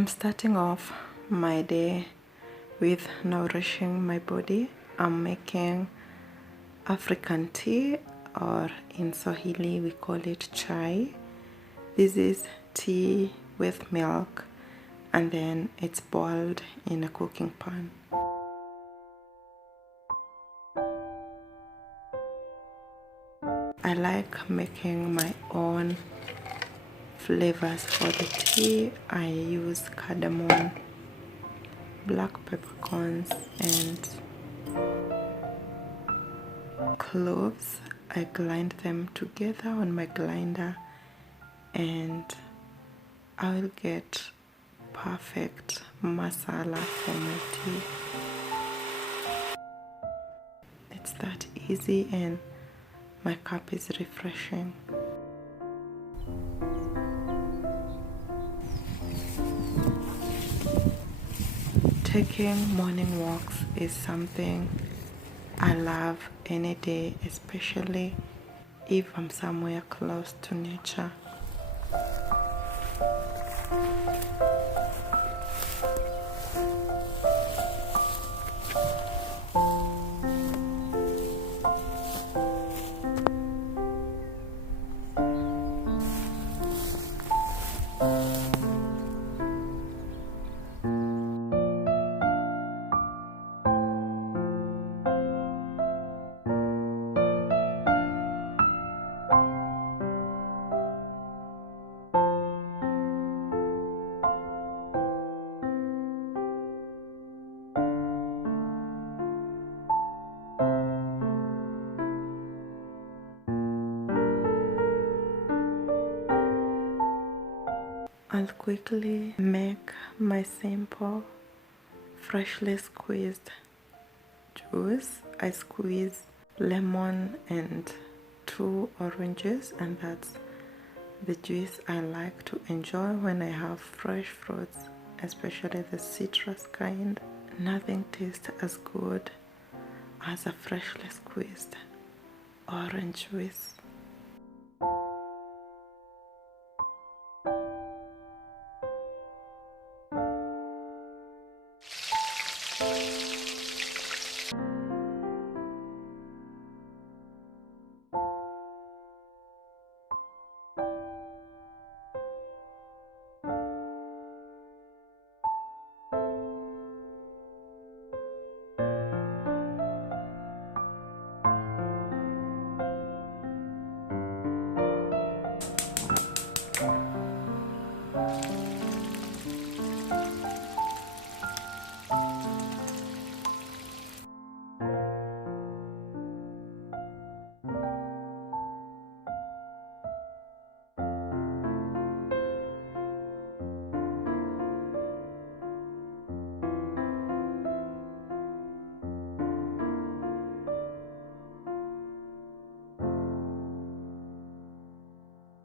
I'm starting off my day with nourishing my body. I'm making African tea, or in Swahili we call it chai. This is tea with milk, and then it's boiled in a cooking pan. I like making my own flavors for the tea. I use cardamom, black peppercorns, and cloves. I grind them together on my grinder, and I will get perfect masala for my tea. It's that easy, and my cup is refreshing. Taking morning walks is something I love any day, especially if I'm somewhere close to nature. I'll quickly make my simple freshly squeezed juice. I squeeze lemon and 2 oranges, and that's the juice I like to enjoy when I have fresh fruits, especially the citrus kind. Nothing tastes as good as a freshly squeezed orange juice.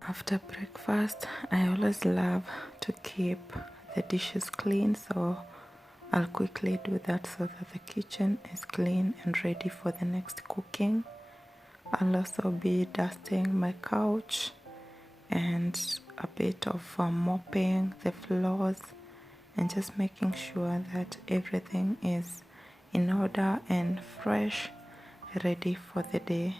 After breakfast, I always love to keep the dishes clean, so I'll quickly do that so that the kitchen is clean and ready for the next cooking. I'll also be dusting my couch and a bit of mopping the floors and just making sure that everything is in order and fresh, ready for the day.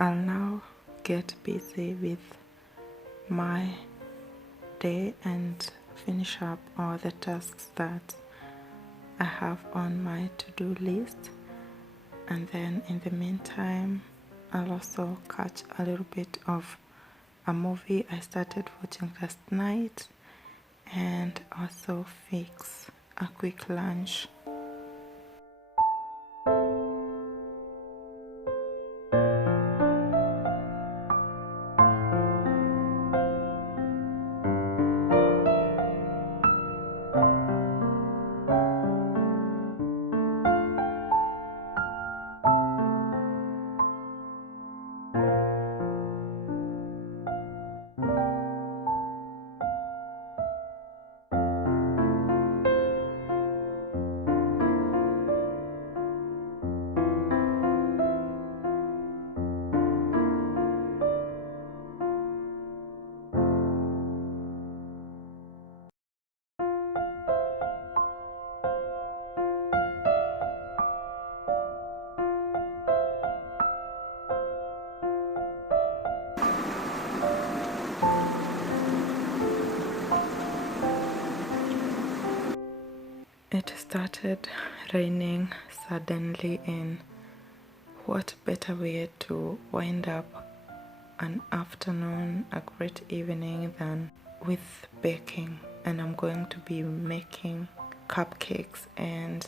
I'll now get busy with my day and finish up all the tasks that I have on my to-do list, and then in the meantime I'll also catch a little bit of a movie I started watching last night, and also fix a quick lunch. It started raining suddenly, and what better way to wind up an afternoon, a great evening, than with baking. And I'm going to be making cupcakes, and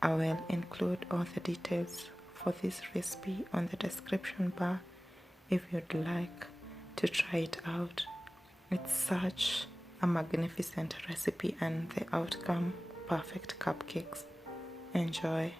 I will include all the details for this recipe on the description bar if you'd like to try it out. It's such a magnificent recipe, and the outcome, perfect cupcakes. Enjoy.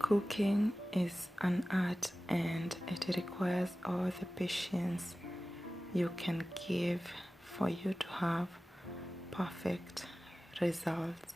Cooking is an art, and it requires all the patience you can give for you to have perfect results.